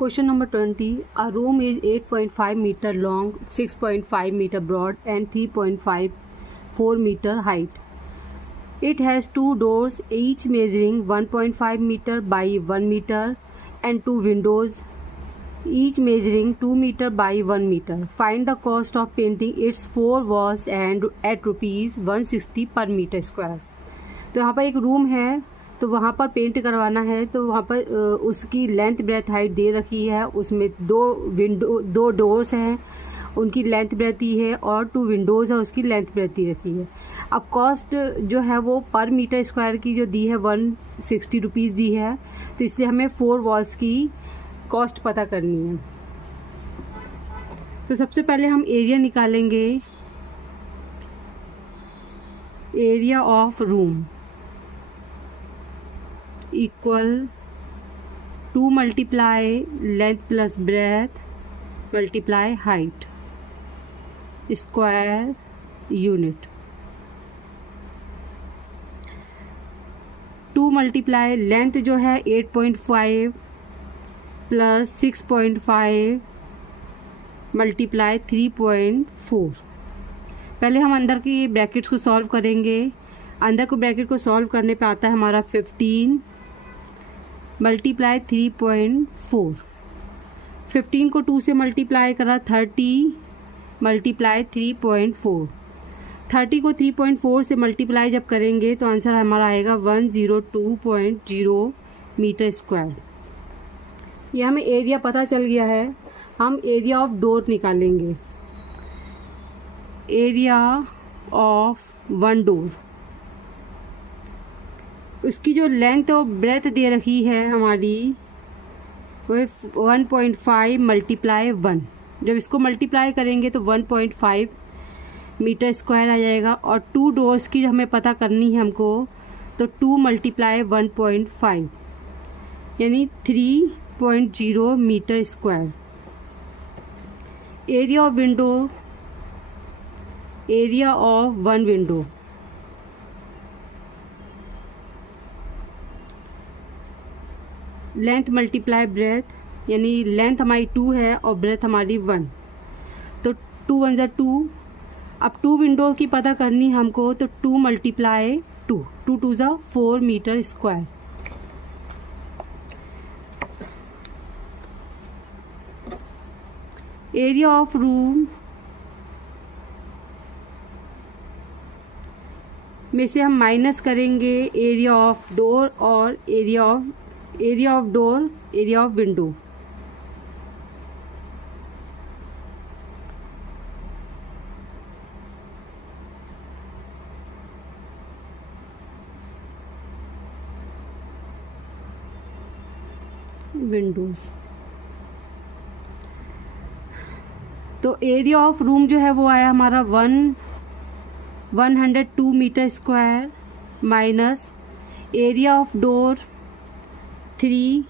Question number 20. A room is 8.5 meter long, 6.5 meter broad and 3.54 meter height. It has two doors, each measuring 1.5 meter by 1 meter and two windows, each measuring 2 meter by 1 meter. Find the cost of painting its 4 walls and at rupees 160 per meter square. तो यहाँ पर एक room है, तो वहाँ पर paint करवाना है, तो वहाँ पर उसकी लेंथ ब्रेथ हाइट दे रखी है, उसमें दो डोर्स हैं, उनकी लेंथ ब्रेथ ही है और 2 विंडोज़ है, उसकी लेंथ ब्रेथ दी रखी है। अब कॉस्ट जो है वो पर मीटर स्क्वायर की जो दी है 160 रुपीज़ दी है, तो इसलिए हमें 4 वॉल्स की कॉस्ट पता करनी है। तो सबसे पहले हम एरिया निकालेंगे, area of room equal 2 multiply length plus breadth multiply height square unit. 2 multiply length जो है 8.5 प्लस 6.5 मल्टीप्लाई 3.4। पहले हम अंदर की ब्रैकेट्स को सॉल्व करेंगे। अंदर को ब्रैकेट को सॉल्व करने पे आता है हमारा 15 मल्टीप्लाई 3.4। 15 को 2 से मल्टीप्लाई करा 30 मल्टीप्लाई 3.4। 30 को 3.4 से मल्टीप्लाई जब करेंगे तो आंसर हमारा आएगा 102.0 मीटर स्क्वायर। ये हमें एरिया पता चल गया है। हम एरिया ऑफ डोर निकालेंगे। एरिया ऑफ वन डोर, उसकी जो लेंथ और ब्रेथ दे रखी है हमारी वो 1.5 मल्टीप्लाई 1। जब इसको मल्टीप्लाई करेंगे तो 1.5 मीटर स्क्वायर आ जाएगा। और 2 डोर्स की हमें पता करनी है हमको, तो 2 मल्टीप्लाई 1.5 यानी 3.0 metre square. Area of window, area of one window, length multiply breadth, यानी लेंथ हमारी 2 है और ब्रेथ हमारी 1, तो 2 1 जा 2। अब 2 विंडो की पता करनी हमको, तो 2 मल्टीप्लाई 2, 2 2 जा 4 metre square. Area of room में से हम माइनस करेंगे एरिया ऑफ डोर और area of door, area of window. Windows. तो एरिया ऑफ रूम जो है वो आया हमारा 102 metre square minus area of door 3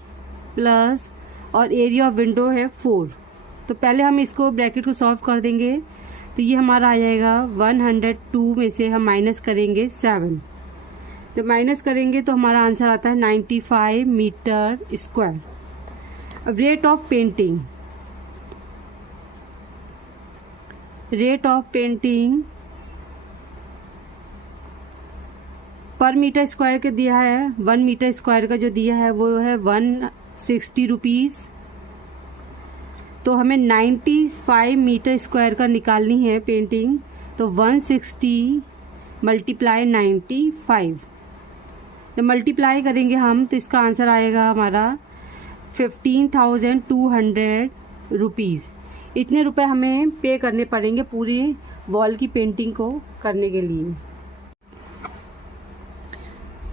plus और एरिया ऑफ विंडो है 4। तो पहले हम इसको ब्रैकेट को सॉल्व कर देंगे, तो ये हमारा आ जाएगा 102 में से हम माइनस करेंगे 7। तो माइनस करेंगे तो हमारा आंसर आता है 95 मीटर स्क्वायर। अब rate of painting, rate of painting पर मीटर स्क्वायर का दिया है, 1 मीटर स्क्वायर का जो दिया है वो है 160 रुपीज़। तो हमें 95 मीटर स्क्वायर का निकालनी है पेंटिंग, तो 160 मल्टीप्लाई 95। तो मल्टीप्लाई करेंगे हम तो इसका आंसर आएगा हमारा 15,200 रुपीज़। इतने रुपए हमें पे करने पड़ेंगे पूरी वॉल की पेंटिंग को करने के लिए।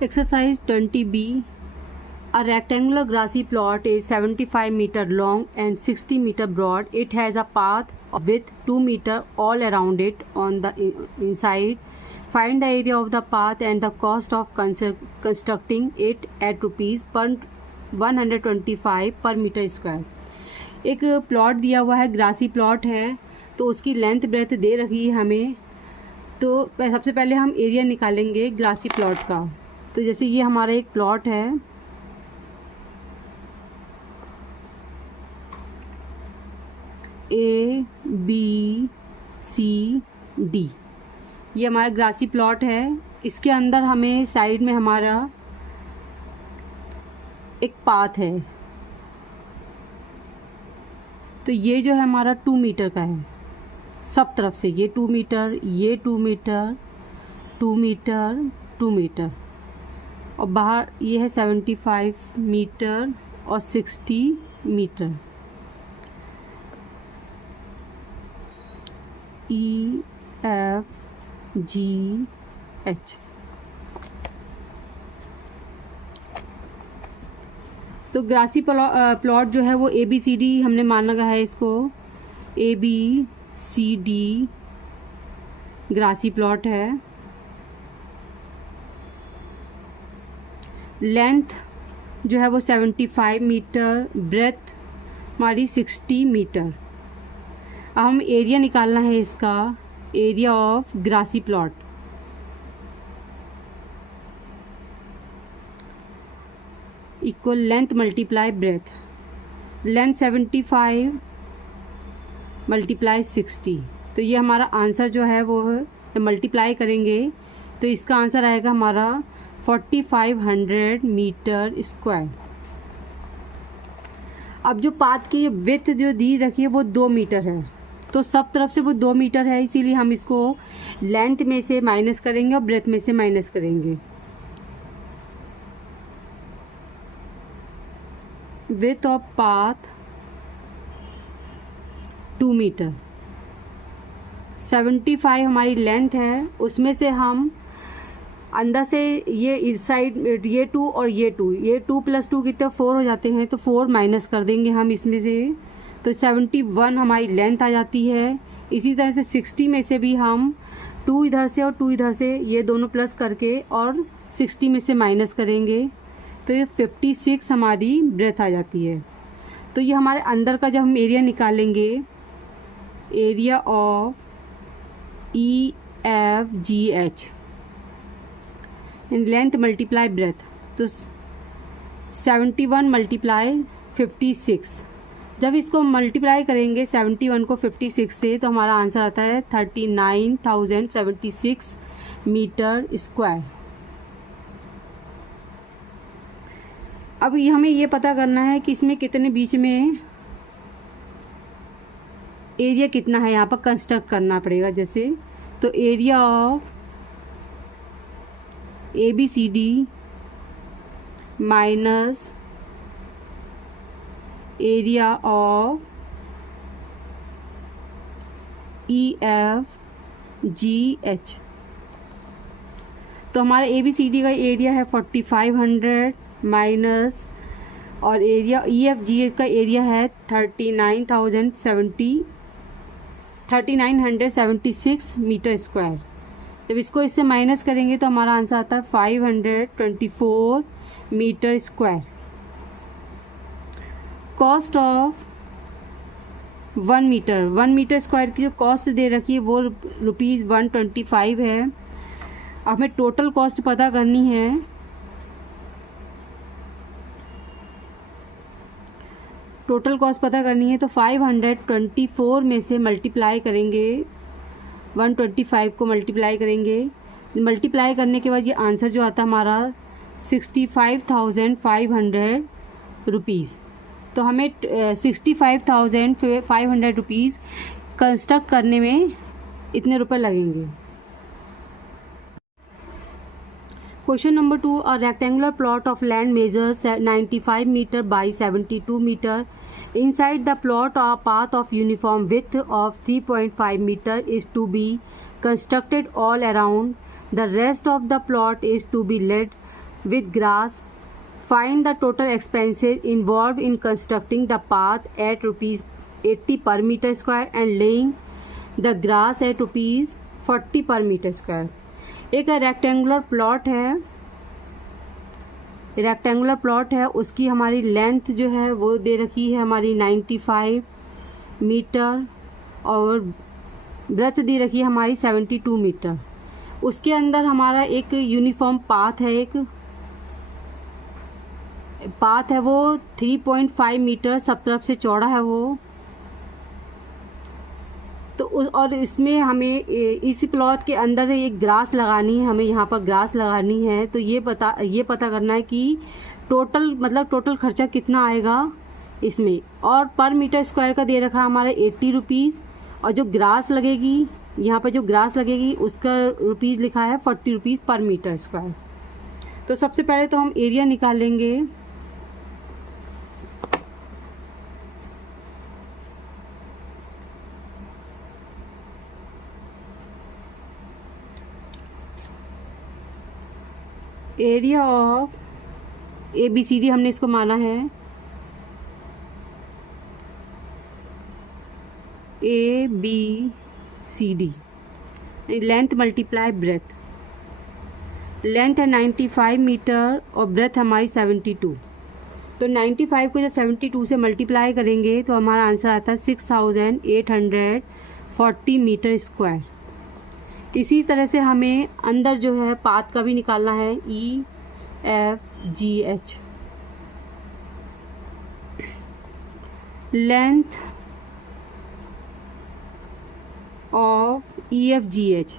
Exercise 20B. A rectangular grassy plot is 75 meter long and 60 meter broad. It has a path with 2 meter all around it on the inside. Find the area of the path and the cost of constructing it at rupees per 125 per meter square. एक plot दिया हुआ है, grassy plot है, तो उसकी length breadth दे रखी है हमें। तो सबसे पहले हम एरिया निकालेंगे ग्रासी प्लॉट का। तो जैसे ये हमारा एक प्लॉट है, A B C D। ये हमारा ग्रासी प्लॉट है। इसके अंदर हमें साइड में हमारा एक पाथ है, तो ये जो है हमारा 2 मीटर का है सब तरफ से। ये 2 मीटर, ये 2 मीटर, 2 मीटर, 2 मीटर, और बाहर ये है 75 मीटर और 60 मीटर। EFGH। तो ग्रासी प्लॉट जो है वो ABCD हमने मान लगा है इसको। ABCD ग्रासी प्लॉट है। लेंथ जो है वो 75 मीटर, ब्रेथ हमारी 60 मीटर। अब हम एरिया निकालना है इसका, area of grassy plot. Equal length multiply breadth. Length 75 multiply 60, तो ये हमारा आंसर जो है वो मल्टीप्लाई करेंगे तो इसका आंसर आएगा हमारा 4500 मीटर स्क्वायर। अब जो पाथ की विड्थ जो दी रखी है वो 2 मीटर है, तो सब तरफ से वो 2 मीटर है, इसीलिए हम इसको लेंथ में से माइनस करेंगे और ब्रेथ में से माइनस करेंगे। विड्थ ऑफ पाथ 2 मीटर, 75 हमारी लेंथ है, उसमें से हम अंदर से ये इस साइड ये 2 और ये 2, ये 2 + 2 कितने 4 हो जाते हैं, तो 4 माइनस कर देंगे हम इसमें से, तो 71 हमारी लेंथ आ जाती है। इसी तरह से 60 में से भी हम 2 इधर से और 2 इधर से, ये दोनों प्लस करके और 60 में से माइनस करेंगे, तो ये 56 हमारी ब्रेथ आ जाती है। तो ये हमारे अंदर का जब हम एरिया निकालेंगे, area of EFGH in length multiply breath, तो 71 मल्टीप्लाई 56। जब इसको मल्टीप्लाई करेंगे 71 को 56 से, तो हमारा आंसर आता है 39,076 मीटर स्क्वायर। अब हमें ये पता करना है कि इसमें कितने बीच में एरिया कितना है, यहाँ पर कंस्ट्रक्ट करना पड़ेगा जैसे। तो area of ABCD minus area of EFGH, तो हमारा ABCD का एरिया है 4500 माइनस, और एरिया EFGH का एरिया है 3976 मीटर स्क्वायर। जब इसको इससे माइनस करेंगे तो हमारा आंसर आता है 524 metre square. Cost of 1 metre square की जो कॉस्ट दे रखी है वो ₹125 है। हमें टोटल कॉस्ट पता करनी है। टोटल कॉस्ट पता करनी है तो 524 में से मल्टीप्लाई करेंगे, 125 को मल्टीप्लाई करेंगे। मल्टीप्लाई करने के बाद ये आंसर जो आता है हमारा 65,500 रुपीज़। तो हमें 65,500 रुपीज़ कंस्ट्रक्ट करने में इतने रुपए लगेंगे। Question number 2, a rectangular plot of land measures 95 metre by 72 metre. Inside the plot, a path of uniform width of 3.5 meter is to be constructed all around. The rest of the plot is to be laid with grass. Find the total expenses involved in constructing the path at ₹80 per meter square and laying the grass at ₹40 per meter square. एक rectangular plot है, उसकी हमारी length जो है वो दे रखी है हमारी 95 मीटर और ब्रेथ दे रखी है हमारी 72 मीटर। उसके अंदर हमारा एक यूनिफॉर्म पाथ है वो 3.5 मीटर सब तरफ से चौड़ा है वो, और इसमें हमें इस प्लॉट के अंदर एक ग्रास लगानी है, हमें यहाँ पर ग्रास लगानी है। तो ये पता करना है कि टोटल खर्चा कितना आएगा इसमें। और पर मीटर स्क्वायर का दे रखा है हमारा 80 रुपीज़, और जो ग्रास लगेगी यहाँ पर जो ग्रास लगेगी उसका रुपीज़ लिखा है 40 रुपीज़ पर मीटर स्क्वायर। तो सबसे पहले तो हम एरिया निकालेंगे। एरिया ऑफ ABCD हमने इसको माना है ABCD, length multiply breadth. Length है 95 मीटर और ब्रेथ हमारी 72। तो 95 को जब 72 से मल्टीप्लाई करेंगे तो हमारा आंसर आता है 6840 मीटर स्क्वायर। इसी तरह से हमें अंदर जो है पाथ का भी निकालना है, EFGH। Length of EFGH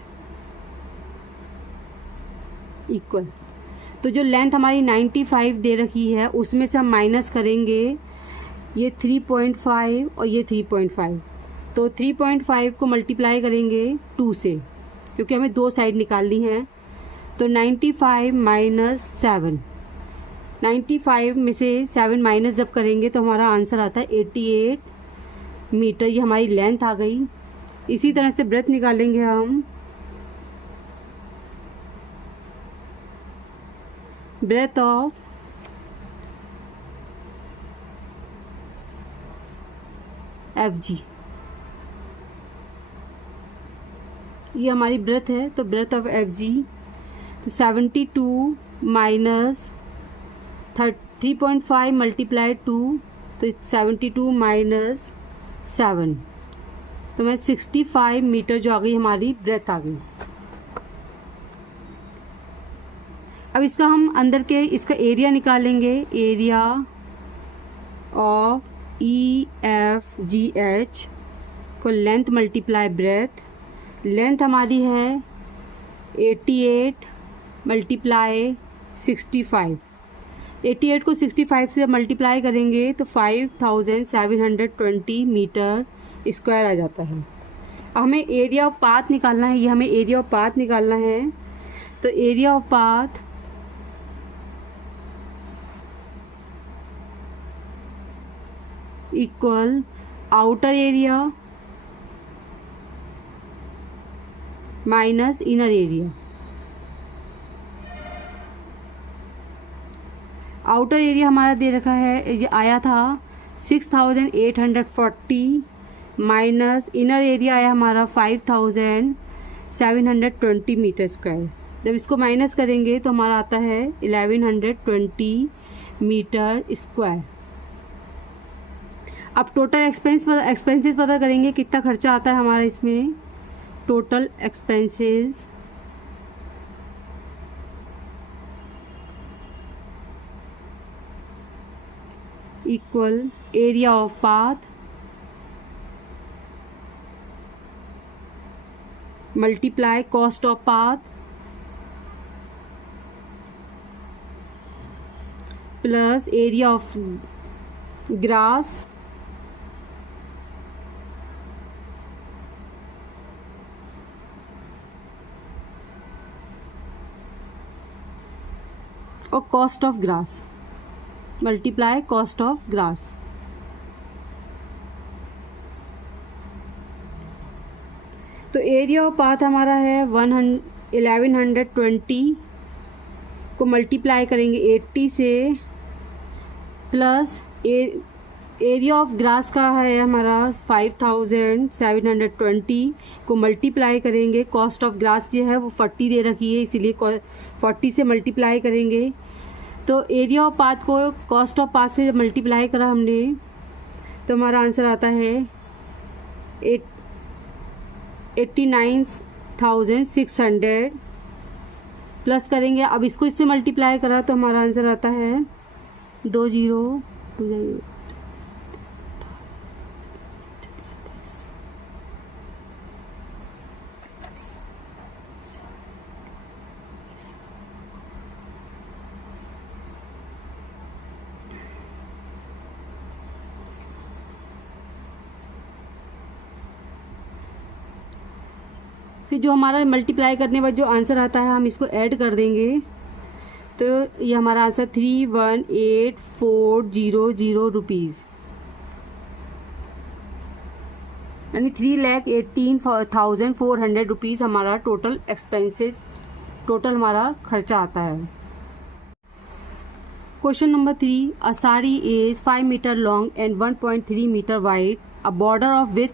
equal, तो जो लेंथ हमारी 95 दे रखी है उसमें से हम माइनस करेंगे ये 3.5 और ये 3.5। तो 3.5 को मल्टीप्लाई करेंगे 2 से, क्योंकि हमें दो साइड निकालनी है। तो 95 माइनस 7, 95 में से 7 माइनस जब करेंगे तो हमारा आंसर आता है 88 मीटर। ये हमारी लेंथ आ गई। इसी तरह से ब्रेथ निकालेंगे हम। ब्रेथ ऑफ FG, ये हमारी ब्रेथ है। तो ब्रेथ ऑफ FG, तो 72 माइनस 3.5 मल्टीप्लाई 2, तो 72 माइनस 7, तो मैं 65 मीटर जो आ गई हमारी ब्रेथ आ गई। अब इसका हम अंदर के इसका एरिया निकालेंगे। एरिया ऑफ EFGH को लेंथ मल्टीप्लाई ब्रेथ। लेंथ हमारी है 88 मल्टीप्लाई 65। 88 को 65 से मल्टीप्लाई करेंगे तो 5720 मीटर स्क्वायर आ जाता है। अब हमें एरिया ऑफ पाथ निकालना है। ये हमें एरिया ऑफ पाथ निकालना है। तो area of path equal outer area minus inner area. Outer area हमारा दे रखा है, ये आया था 6840 माइनस इनर एरिया आया हमारा 5720 मीटर स्क्वायर। जब इसको माइनस करेंगे तो हमारा आता है 1120 मीटर स्क्वायर। अब टोटल एक्सपेंसेस पता करेंगे कितना खर्चा आता है हमारा इसमें। Total expenses equal area of path multiply cost of path plus area of grass और cost of grass multiply cost of grass. तो एरिया ऑफ पाथ हमारा है 1120 को मल्टीप्लाई करेंगे 80 से, प्लस एरिया ऑफ ग्रास का है हमारा 5720 को मल्टीप्लाई करेंगे। कॉस्ट ऑफ ग्रास जो है वो 40 दे रखी है, इसीलिए 40 से मल्टीप्लाई करेंगे। तो एरिया ऑफ पाथ को कॉस्ट ऑफ पाथ से मल्टीप्लाई करा हमने तो हमारा आंसर आता है 89,600 प्लस करेंगे। अब इसको इससे मल्टीप्लाई करा तो हमारा आंसर आता है 20 2 फिर जो हमारा मल्टीप्लाई करने बाद जो आंसर आता है हम इसको ऐड कर देंगे, तो ये हमारा आंसर 318,400 रुपीज़, यानी 3,18,400 रुपीज़ हमारा टोटल एक्सपेंसेस, टोटल हमारा खर्चा आता है। Question number 3, a sari is 5 metre long and 1.3 metre wide, a border of with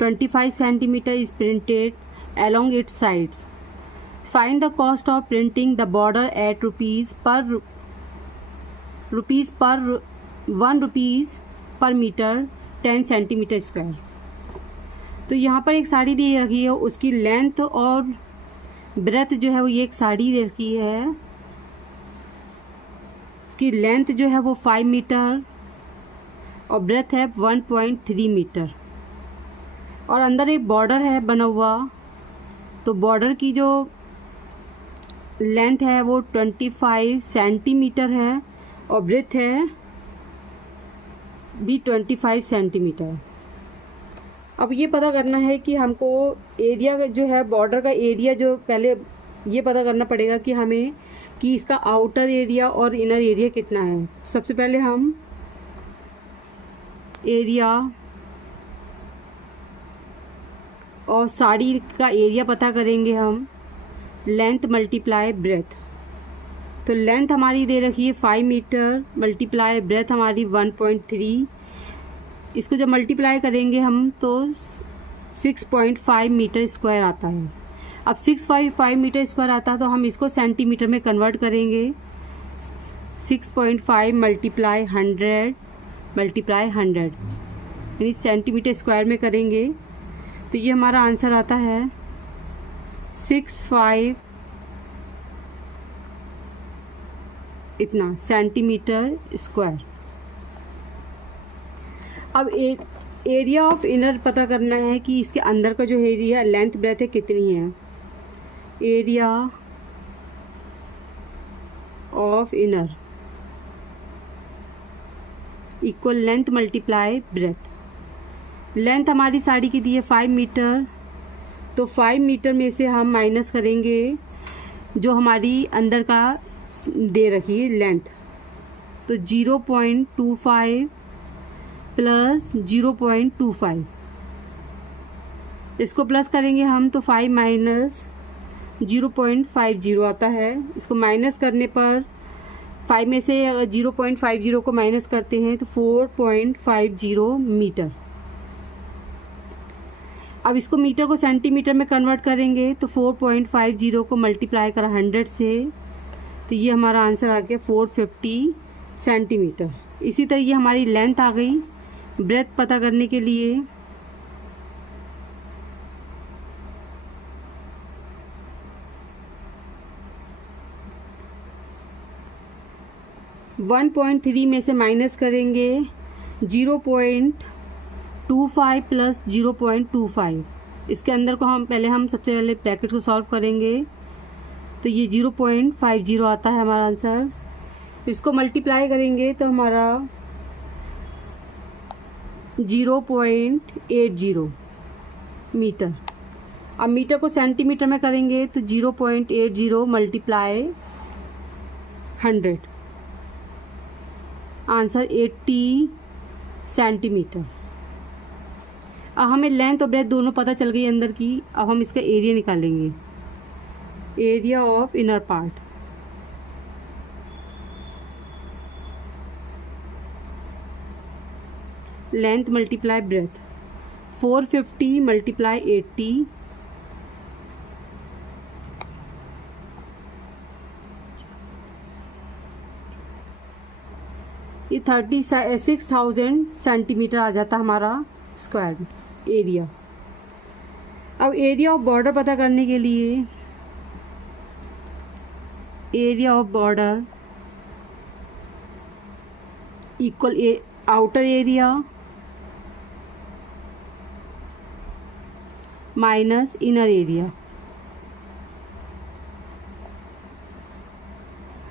25 centimetre is printed along its sides. Find the cost of printing the border at rupees per 1 rupees per meter 10 centimetre square. तो यहाँ पर एक साड़ी दी रखी है, उसकी length और breath जो है वो, ये एक साड़ी दे रखी है, इसकी लेंथ जो है वो 5 मीटर और ब्रेथ है 1.3 मीटर, और अंदर एक बॉर्डर है बना हुआ। तो बॉर्डर की जो लेंथ है वो 25 सेंटीमीटर है और ब्रेथ है भी 25 सेंटीमीटर। अब ये पता करना है कि हमको एरिया जो है, बॉर्डर का एरिया जो, पहले ये पता करना पड़ेगा कि हमें कि इसका आउटर एरिया और इनर एरिया कितना है। सबसे पहले हम एरिया और साड़ी का एरिया पता करेंगे हम, लेंथ मल्टीप्लाई ब्रेथ। तो लेंथ हमारी दे रखी है 5 मीटर मल्टीप्लाई ब्रेथ हमारी 1.3, इसको जब मल्टीप्लाई करेंगे हम तो 6.5 मीटर स्क्वायर आता है। अब 6.5 मीटर स्क्वायर आता है तो हम इसको सेंटीमीटर में कन्वर्ट करेंगे। 6.5 मल्टीप्लाई 100 यानी सेंटीमीटर स्क्वायर में करेंगे, तो ये हमारा आंसर आता है 65 इतना सेंटीमीटर स्क्वायर। अब एरिया ऑफ इनर पता करना है कि इसके अंदर का जो एरिया लेंथ ब्रेथ है कितनी है। Area of inner equal length multiply breadth. Length हमारी साड़ी की दी है 5 मीटर, तो 5 मीटर में से हम माइनस करेंगे जो हमारी अंदर का दे रखी है लेंथ, तो 0.25 प्लस 0.25, इसको प्लस करेंगे हम तो 5 माइनस 0.50 आता है। इसको माइनस करने पर 5 में से 0.50 को माइनस करते हैं तो 4.50 मीटर। अब इसको मीटर को सेंटीमीटर में कन्वर्ट करेंगे तो 4.50 को मल्टीप्लाई करा 100 से, तो ये हमारा आंसर आ गया 450 सेंटीमीटर। इसी तरह ये हमारी लेंथ आ गई। ब्रेथ पता करने के लिए वन 1.3 में से माइनस करेंगे 0.25 प्लस 0.25, इसके अंदर को हम सबसे पहले ब्रैकेट को सॉल्व करेंगे तो ये 0.50 आता है हमारा आंसर। इसको मल्टीप्लाई करेंगे तो हमारा 0.80 मीटर। अब मीटर को सेंटीमीटर में करेंगे तो 0.80 मल्टीप्लाई 100, आंसर 80 सेंटीमीटर। अब हमें लेंथ और ब्रेथ दोनों पता चल गई अंदर की। अब हम इसका एरिया निकालेंगे, area of inner part. Length multiply breath 450 multiply 80, ये 36,000 सेंटीमीटर आ जाता हमारा स्क्वायर एरिया। अब एरिया ऑफ बॉर्डर पता करने के लिए area of border equal outer area minus inner area.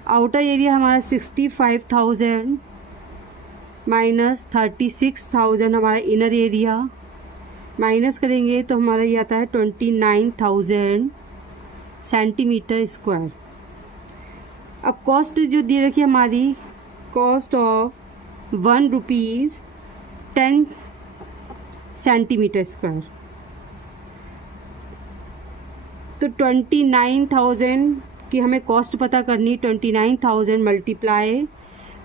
Outer area हमारा 65,000 माइनस 36,000 हमारा इनर एरिया, माइनस करेंगे तो हमारा ये आता है 29,000 सेंटीमीटर स्क्वायर। अब कॉस्ट जो दे रखी है हमारी, cost of 1 rupees 10 centimetre square. तो 29,000 की हमें कॉस्ट पता करनी, 29,000 मल्टीप्लाई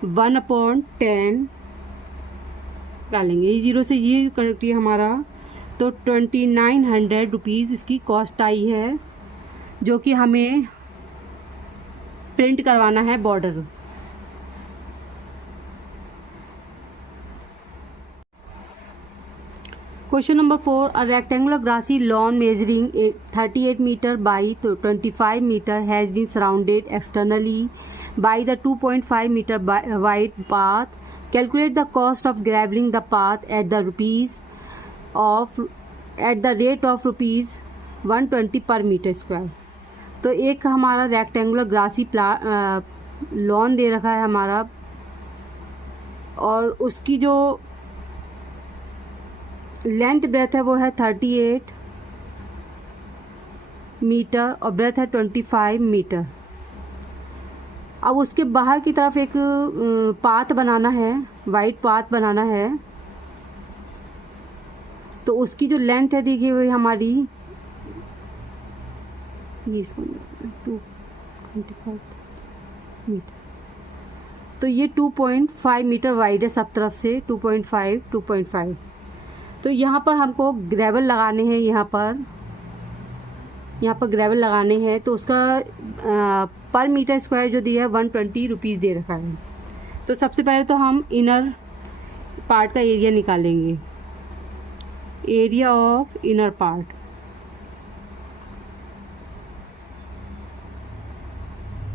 1/10 डालेंगे, ये जीरो से ये करेक्टली हमारा, तो 2900 रुपीज़ इसकी कॉस्ट आई है, जो कि हमें प्रिंट करवाना है border. Question number 4, a rectangular grassy lawn measuring 38 metre by 25 metre has been surrounded externally by the 2.5 metre wide path. Calculate the cost of gravelling the path at the rate of rupees 120 per metre square. तो एक हमारा rectangular grassy lawn दे रखा है हमारा, और उसकी जो length breadth है वो है 38 मीटर और ब्रेथ है 25 मीटर। अब उसके बाहर की तरफ एक पाथ बनाना है, वाइट पाथ बनाना है, तो उसकी जो लेंथ है देखिए वही हमारी 225 मीटर। तो ये 2.5 मीटर वाइड है सब तरफ से, 2.5। तो यहाँ पर हमको ग्रेवल लगाने हैं, यहाँ पर ग्रेवल लगाने हैं, तो उसका पर मीटर स्क्वायर जो दिया है 120 रुपीज़ दे रखा है। तो सबसे पहले तो हम इनर पार्ट का एरिया निकालेंगे, एरिया ऑफ इनर पार्ट।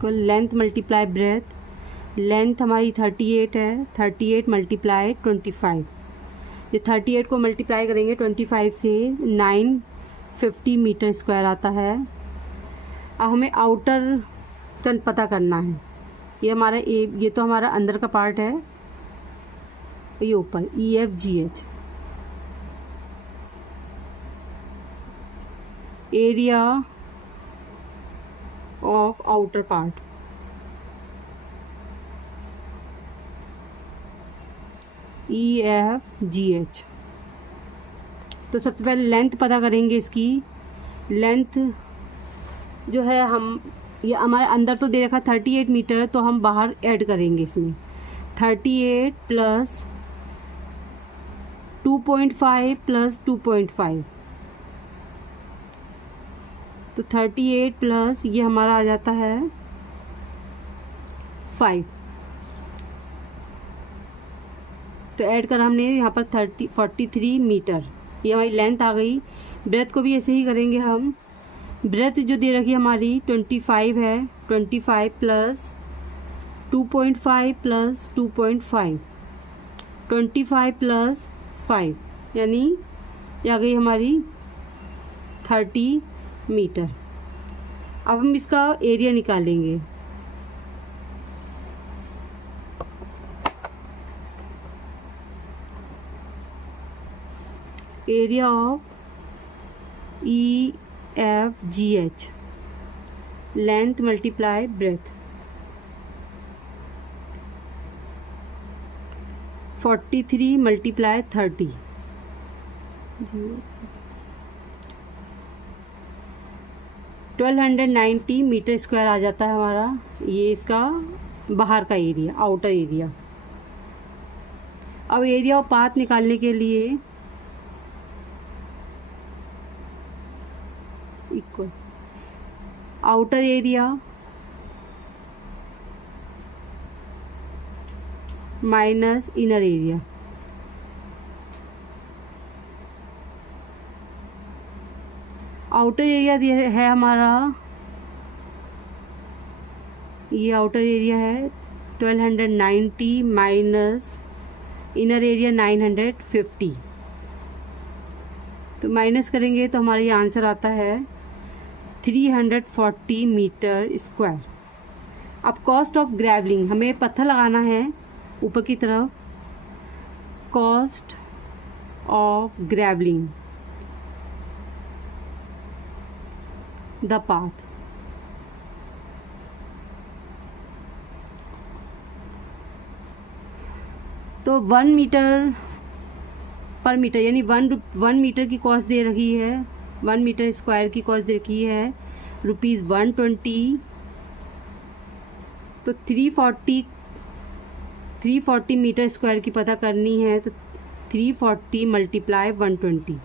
को लेंथ मल्टीप्लाई ब्रेथ, लेंथ हमारी 38 है, 38 मल्टीप्लाई 25। ये 38 को मल्टीप्लाई करेंगे 25 से 950 मीटर स्क्वायर आता है। अब हमें आउटर का पता करना है, ये हमारा ये तो हमारा अंदर का पार्ट है, ये ऊपर EFGH। Area of outer part, EFGH। तो सबसे पहले लेंथ पता करेंगे इसकी। लेंथ जो है हम, ये हमारे अंदर तो दे रखा 38 मीटर, तो हम बाहर ऐड करेंगे इसमें 38 प्लस 2.5 प्लस 2.5, तो 38 प्लस ये हमारा आ जाता है 5। तो ऐड कर हमने यहाँ पर 43 मीटर, ये हमारी लेंथ आ गई। ब्रेथ को भी ऐसे ही करेंगे हम। ब्रेथ जो दे रखी हमारी 25 है, 25 प्लस 2.5 प्लस 2.5, 25 प्लस 5, यानी ये आ गई हमारी 30 मीटर। अब हम इसका एरिया निकालेंगे। Area of EFGH, length multiply breadth, 43 multiply 30, 1290 metre square आ जाता है हमारा, ये इसका बाहर का एरिया, आउटर एरिया। अब एरिया ऑफ पाथ निकालने के लिए equal outer area minus inner area. Outer area है हमारा, ये आउटर एरिया है 1290 माइनस इनर एरिया 950। तो माइनस करेंगे तो हमारा ये आंसर आता है 340 मीटर स्क्वायर। अब कॉस्ट ऑफ ग्रेवलिंग, हमें पत्थर लगाना है ऊपर की तरफ। Cost of gravelling the path. तो 1 मीटर पर मीटर यानी 1 मीटर की कॉस्ट दे रखी है, 1 मीटर स्क्वायर की कॉस्ट दे रखी है ₹120। तो 340 मीटर स्क्वायर की पता करनी है, तो 340 मल्टीप्लाई 120।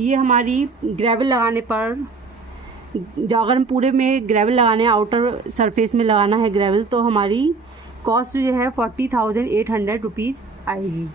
ये हमारी ग्रेवल लगाने पर, अगर हम पूरे में ग्रेवल लगाने हैं, आउटर सरफेस में लगाना है ग्रेवल, तो हमारी कॉस्ट जो है ₹40,800 आएगी।